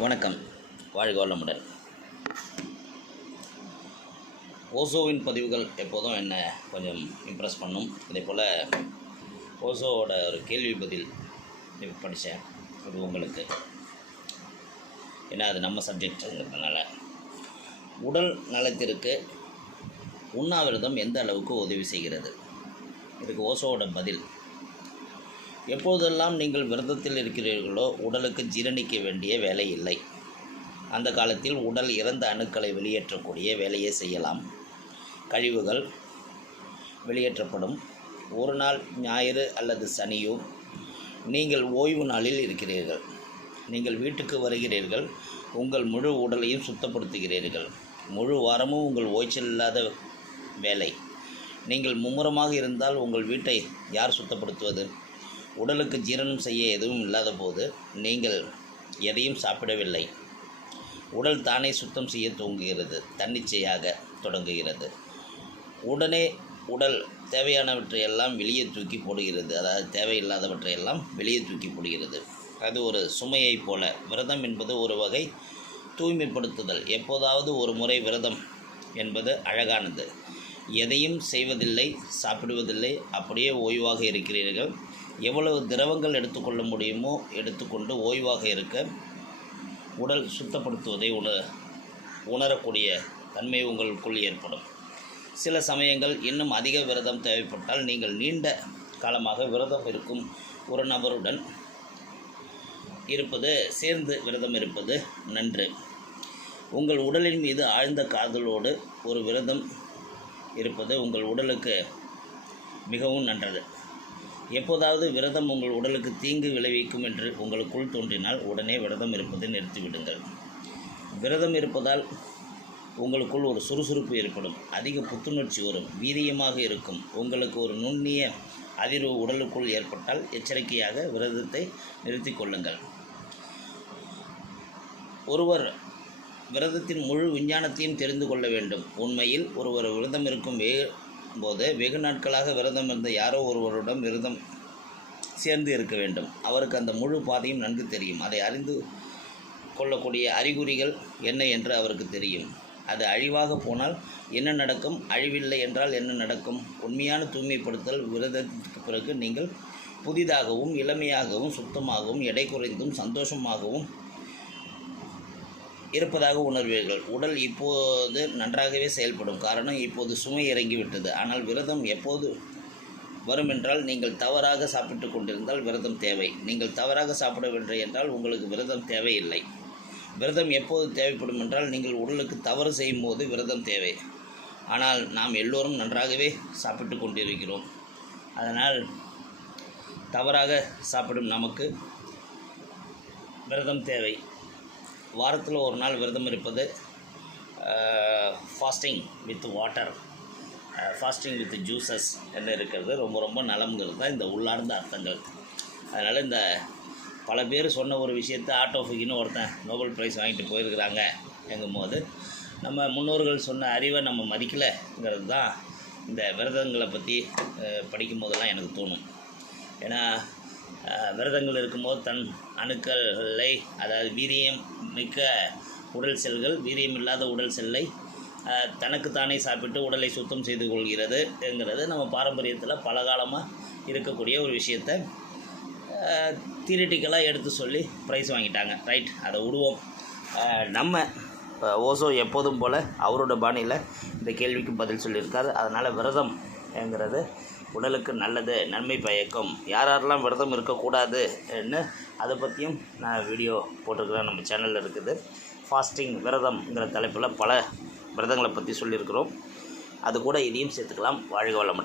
வணக்கம். வாழ்க வளமுடன். ஓசோவின் பதிவுகள் எப்போதும் என்னை கொஞ்சம் இம்ப்ரெஸ் பண்ணும். இதே போல் ஓசோவோட ஒரு கேள்வி பதில் படித்தேன். அது உங்களுக்கு ஏன்னா அது நம்ம சப்ஜெக்டுங்கிறதுனால, உடல் நலத்திற்கு உண்ணாவிரதம் எந்த அளவுக்கு உதவி செய்கிறது? இதுக்கு ஓசோவோட பதில்: எப்போதெல்லாம் நீங்கள் விரதத்தில் இருக்கிறீர்களோ உடலுக்கு ஜீரணிக்க வேண்டிய வேலை இல்லை. அந்த காலத்தில் உடல் இறந்த அணுக்களை வெளியேற்றக்கூடிய வேலையை செய்யலாம். கழிவுகள் வெளியேற்றப்படும். ஒரு நாள் ஞாயிறு அல்லது சனியோ நீங்கள் ஓய்வு நாளில் இருக்கிறீர்கள். நீங்கள் வீட்டுக்கு வருகிறீர்கள். உங்கள் முழு உடலையும் சுத்தப்படுத்துகிறீர்கள். முழு வாரமும் உங்கள் ஓய்ச்சல் இல்லாத வேலை. நீங்கள் மும்முரமாக இருந்தால் உங்கள் வீட்டை யார் சுத்தப்படுத்துவது? உடலுக்கு ஜீரணம் செய்ய எதுவும் இல்லாத போது நீங்கள் எதையும் சாப்பிடவில்லை. உடல் தானே சுத்தம் செய்ய துவங்குகிறது, தன்னிச்சையாக தொடங்குகிறது. உடனே உடல் தேவையானவற்றையெல்லாம் வெளியே தூக்கி போடுகிறது. அதாவது தேவையில்லாதவற்றையெல்லாம் வெளியே தூக்கி போடுகிறது. அது ஒரு சுமையைப் போல. விரதம் என்பது ஒரு வகை தூய்மைப்படுத்துதல். எப்போதாவது ஒரு முறை விரதம் என்பது அழகானது. எதையும் செய்வதில்லை, சாப்பிடுவதில்லை, அப்படியே ஓய்வாக இருக்கிறீர்கள். எவ்வளவு திரவங்கள் எடுத்துக்கொள்ள முடியுமோ எடுத்துக்கொண்டு ஓய்வாக இருக்க உடல் சுத்தப்படுத்துவதை உணரக்கூடிய தன்மை உங்களுக்குள் ஏற்படும். சில சமயங்கள் இன்னும் அதிக விரதம் தேவைப்பட்டால் நீங்கள் நீண்ட காலமாக விரதம் இருக்கும் ஒரு நபருடன் சேர்ந்து விரதம் இருப்பது நன்று. உங்கள் உடலின் மீது ஆழ்ந்த காதலோடு ஒரு விரதம் இருப்பது உங்கள் உடலுக்கு மிகவும் நன்றது. எப்போதாவது விரதம் உங்கள் உடலுக்கு தீங்கு விளைவிக்கும் என்று உங்களுக்குள் தோன்றினால் உடனே விரதம் இருப்பதை நிறுத்திவிடுங்கள். விரதம் இருப்பதால் உங்களுக்குள் ஒரு சுறுசுறுப்பு ஏற்படும். அதிக புத்துணர்ச்சி வரும். வீரியமாக இருக்கும். உங்களுக்கு ஒரு நுண்ணிய அதிர்வு உடலுக்குள் ஏற்பட்டால் எச்சரிக்கையாக விரதத்தை நிறுத்தி கொள்ளுங்கள். ஒருவர் விரதத்தின் முழு விஞ்ஞானத்தையும் தெரிந்து கொள்ள வேண்டும். உண்மையில் ஒருவர் விரதம் இருக்கும் போது வெகு நாட்களாக விரதம் இருந்த யாரோ ஒருவருடன் விரதம் சேர்ந்து இருக்க வேண்டும். அவருக்கு அந்த முழு பாதையும் நன்கு தெரியும். அதை அறிந்து கொள்ளக்கூடிய அறிகுறிகள் என்ன என்று அவருக்கு தெரியும். அது அழிவாக போனால் என்ன நடக்கும், அழிவில்லை என்றால் என்ன நடக்கும். உண்மையான தூய்மைப்படுத்தல் விரதத்திற்கு பிறகு நீங்கள் புதிதாகவும் இளமையாகவும் சுத்தமாகவும் எடை குறைந்தும் சந்தோஷமாகவும் இருப்பதாக உணர்வீர்கள். உடல் இப்போது நன்றாகவே செயல்படும். காரணம், இப்போது சுமை இறங்கிவிட்டது. ஆனால் விரதம் எப்போது வரும் என்றால் நீங்கள் தவறாக சாப்பிட்டு கொண்டிருந்தால் விரதம் தேவை. நீங்கள் தவறாக சாப்பிடவில்லை என்றால் உங்களுக்கு விரதம் தேவையில்லை. விரதம் எப்போது தேவைப்படும் என்றால் நீங்கள் உடலுக்கு தவறு செய்யும் போது விரதம் தேவை. ஆனால் நாம் எல்லோரும் நன்றாகவே சாப்பிட்டு கொண்டிருக்கிறோம். அதனால் தவறாக சாப்பிடும் நமக்கு விரதம் தேவை. வாரத்தில் ஒரு நாள் விரதம் இருப்பது, fasting with water, fasting with juices என்று இருக்கிறது ரொம்ப ரொம்ப நலம்ங்கிறது தான் இந்த உள்ளார்ந்த அர்த்தங்கள். அதனால் இந்த பல பேர் சொன்ன ஒரு விஷயத்தை ஆட்டோஃபிக்னு ஒருத்தன் நோபல் ப்ரைஸ் வாங்கிட்டு போயிருக்கிறாங்க எங்கும்போது நம்ம முன்னோர்கள் சொன்ன அறிவை நம்ம மதிக்கலைங்கிறது தான் இந்த விரதங்களை பற்றி படிக்கும் போதெல்லாம் எனக்கு தோணும். ஏன்னா விரதங்கள் இருக்கும்போது தன் அணுக்களை, அதாவது வீரியம் மிக்க உடல் செல்கள் வீரியம் இல்லாத உடல் செல்லை தனக்குத்தானே சாப்பிட்டு உடலை சுத்தம் செய்து கொள்கிறதுங்கிறது நம்ம பாரம்பரியத்தில் பல காலமாக இருக்கக்கூடிய ஒரு விஷயத்தை தியரிட்டிக்கலாக எடுத்து சொல்லி ப்ரைஸ் வாங்கிட்டாங்க. ரைட், அதை விடுவோம். நம்ம ஓசோ எப்போதும் போல் அவரோட பாணியில் இந்த கேள்விக்கு பதில் சொல்லியிருக்காரு. அதனால் விரதம்ங்கிறது உடலுக்கு நல்லது, நன்மை பயக்கும். யாரெல்லாம் விரதம் இருக்கக்கூடாதுன்னு அதை பற்றியும் நான் வீடியோ போட்டிருக்கிறேன், நம்ம சேனலில் இருக்குது. ஃபாஸ்டிங் விரதம்ங்கிற தலைப்பில் பல விரதங்களை பற்றி சொல்லியிருக்கிறோம். அது கூட இதையும் சேர்த்துக்கலாம். வாழ்க வளமுடன்.